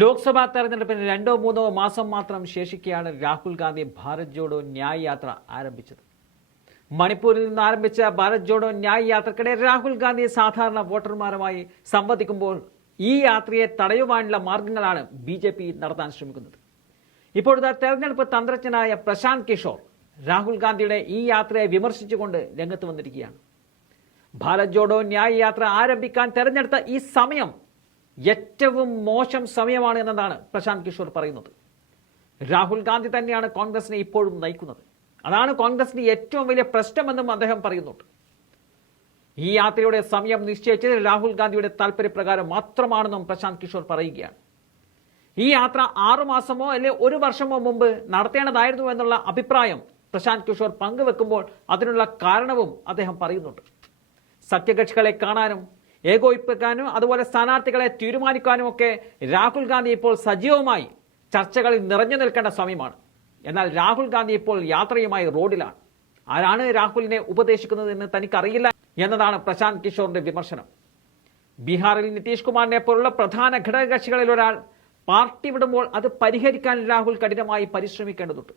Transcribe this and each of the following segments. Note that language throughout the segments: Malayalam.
ലോക്സഭാ തെരഞ്ഞെടുപ്പിന് രണ്ടോ മൂന്നോ മാസം മാത്രം ശേഷിക്കെയാണ് രാഹുൽ ഗാന്ധി ഭാരത് ജോഡോ ന്യായ് യാത്ര ആരംഭിച്ചത്. മണിപ്പൂരിൽ നിന്ന് ആരംഭിച്ച ഭാരത് ജോഡോ ന്യായ് യാത്രക്കിടെ രാഹുൽ ഗാന്ധി സാധാരണ വോട്ടർമാരുമായി സംവദിക്കുമ്പോൾ ഈ യാത്രയെ തടയുവാനുള്ള മാർഗങ്ങളാണ് ബി ജെ പി നടത്താൻ ശ്രമിക്കുന്നത്. ഇപ്പോഴത്തെ തെരഞ്ഞെടുപ്പ് തന്ത്രജ്ഞനായ പ്രശാന്ത് കിഷോർ രാഹുൽ ഗാന്ധിയുടെ ഈ യാത്രയെ വിമർശിച്ചുകൊണ്ട് രംഗത്ത് വന്നിരിക്കുകയാണ്. ഭാരത് ജോഡോ ന്യായ് യാത്ര ആരംഭിക്കാൻ തെരഞ്ഞെടുത്ത ഈ സമയം ഏറ്റവും മോശം സമയമാണ് എന്നതാണ് പ്രശാന്ത് കിഷോർ പറയുന്നത്. രാഹുൽ ഗാന്ധി തന്നെയാണ് കോൺഗ്രസിനെ ഇപ്പോഴും നയിക്കുന്നത്. അതാണ് കോൺഗ്രസിന്റെ ഏറ്റവും വലിയ പ്രശ്നമെന്നും അദ്ദേഹം പറയുന്നുണ്ട്. ഈ യാത്രയുടെ സമയം നിശ്ചയിച്ചത് രാഹുൽ ഗാന്ധിയുടെ താല്പര്യപ്രകാരം മാത്രമാണെന്നും പ്രശാന്ത് കിഷോർ പറയുകയാണ്. ഈ യാത്ര ആറുമാസമോ അല്ലെ ഒരു വർഷമോ മുമ്പ് നടത്തേണ്ടതായിരുന്നു എന്നുള്ള അഭിപ്രായം പ്രശാന്ത് കിഷോർ പങ്കുവെക്കുമ്പോൾ അതിനുള്ള കാരണവും അദ്ദേഹം പറയുന്നുണ്ട്. സഖ്യകക്ഷികളെ കാണാനും ഏകോപിപ്പിക്കാനും അതുപോലെ സ്ഥാനാർത്ഥികളെ തീരുമാനിക്കാനും ഒക്കെ രാഹുൽ ഗാന്ധി ഇപ്പോൾ സജീവമായി ചർച്ചകളിൽ നിറഞ്ഞു നിൽക്കേണ്ട സമയമാണ്. എന്നാൽ രാഹുൽ ഗാന്ധി ഇപ്പോൾ യാത്രയുമായി റോഡിലാണ്. ആരാണ് രാഹുലിനെ ഉപദേശിക്കുന്നത് എന്ന് തനിക്കറിയില്ല എന്നതാണ് പ്രശാന്ത് കിഷോറിന്റെ വിമർശനം. ബീഹാറിൽ നിതീഷ് കുമാറിനെ പോലുള്ള പ്രധാന ഘടകകക്ഷികളിൽ ഒരാൾ പാർട്ടി വിടുമ്പോൾ അത് പരിഹരിക്കാൻ രാഹുൽ കഠിനമായി പരിശ്രമിക്കേണ്ടതുണ്ട്.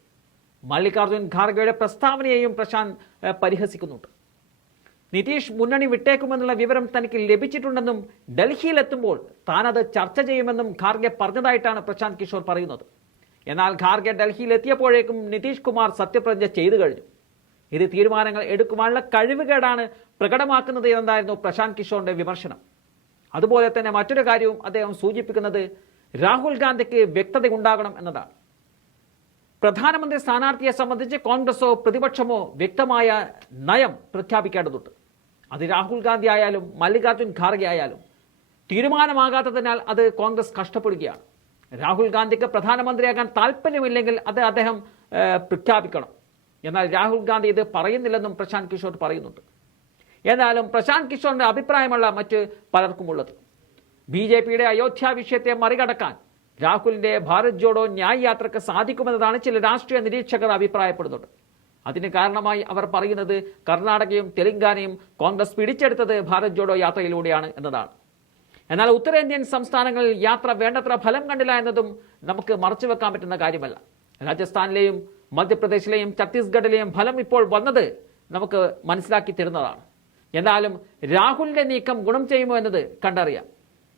മല്ലികാർജുൻ ഖാർഗെയുടെ പ്രസ്താവനയെയും പ്രശാന്ത് പരിഹസിക്കുന്നുണ്ട്. നിതീഷ് മുന്നണി വിട്ടേക്കുമെന്നുള്ള വിവരം തനിക്ക് ലഭിച്ചിട്ടുണ്ടെന്നും ഡൽഹിയിലെത്തുമ്പോൾ താനത് ചർച്ച ചെയ്യുമെന്നും ഖാർഗെ പറഞ്ഞതായിട്ടാണ് പ്രശാന്ത് കിഷോർ പറയുന്നത്. എന്നാൽ ഖാർഗെ ഡൽഹിയിൽ എത്തിയപ്പോഴേക്കും നിതീഷ് കുമാർ സത്യപ്രതിജ്ഞ ചെയ്തു കഴിഞ്ഞു. ഇത് തീരുമാനങ്ങൾ എടുക്കുവാനുള്ള കഴിവുകേടാണ് പ്രകടമാക്കുന്നത് എന്നായിരുന്നു പ്രശാന്ത് കിഷോറിന്റെ വിമർശനം. അതുപോലെ തന്നെ മറ്റൊരു കാര്യവും അദ്ദേഹം സൂചിപ്പിക്കുന്നത് രാഹുൽ ഗാന്ധിക്ക് വ്യക്തത ഉണ്ടാകണം എന്നതാണ്. പ്രധാനമന്ത്രി സ്ഥാനാർത്ഥിയെ സംബന്ധിച്ച് കോൺഗ്രസോ പ്രതിപക്ഷമോ വ്യക്തമായ നയം പ്രഖ്യാപിക്കേണ്ടതുണ്ട്. അത് രാഹുൽ ഗാന്ധി ആയാലും മല്ലികാർജുൻ ഖാർഗെ ആയാലും തീരുമാനമാകാത്തതിനാൽ അത് കോൺഗ്രസ് കഷ്ടപ്പെടുകയാണ്. രാഹുൽ ഗാന്ധിക്ക് പ്രധാനമന്ത്രിയാകാൻ താല്പര്യമില്ലെങ്കിൽ അത് അദ്ദേഹം പ്രഖ്യാപിക്കണം. എന്നാൽ രാഹുൽ ഗാന്ധി ഇത് പറയുന്നില്ലെന്നും പ്രശാന്ത് കിഷോർ പറയുന്നുണ്ട്. എന്നാലും പ്രശാന്ത് കിഷോറിന്റെ അഭിപ്രായമല്ല മറ്റ് പലർക്കുമുള്ളത്. ബി ജെ പിയുടെ അയോധ്യ വിഷയത്തെ മറികടക്കാൻ രാഹുലിന്റെ ഭാരത് ജോഡോ ന്യായ് യാത്രയ്ക്ക് സാധിക്കുമെന്നതാണ് ചില രാഷ്ട്രീയ നിരീക്ഷകർ അഭിപ്രായപ്പെടുന്നത്. അതിന് കാരണമായി അവർ പറയുന്നത് കർണാടകയും തെലങ്കാനയും കോൺഗ്രസ് പിടിച്ചെടുത്തത് ഭാരത് ജോഡോ യാത്രയിലൂടെയാണ് എന്നതാണ്. എന്നാൽ ഉത്തരേന്ത്യൻ സംസ്ഥാനങ്ങളിൽ യാത്ര വേണ്ടത്ര ഫലം കണ്ടില്ല എന്നതും നമുക്ക് മറച്ചുവെക്കാൻ പറ്റുന്ന കാര്യമല്ല. രാജസ്ഥാനിലെയും മധ്യപ്രദേശിലെയും ഛത്തീസ്ഗഡിലെയും ഫലം ഇപ്പോൾ വന്നത് നമുക്ക് മനസ്സിലാക്കി തരുന്നതാണ്. എന്നാലും രാഹുലിന്റെ നീക്കം ഗുണം ചെയ്യുമോ എന്നത് കണ്ടറിയാം.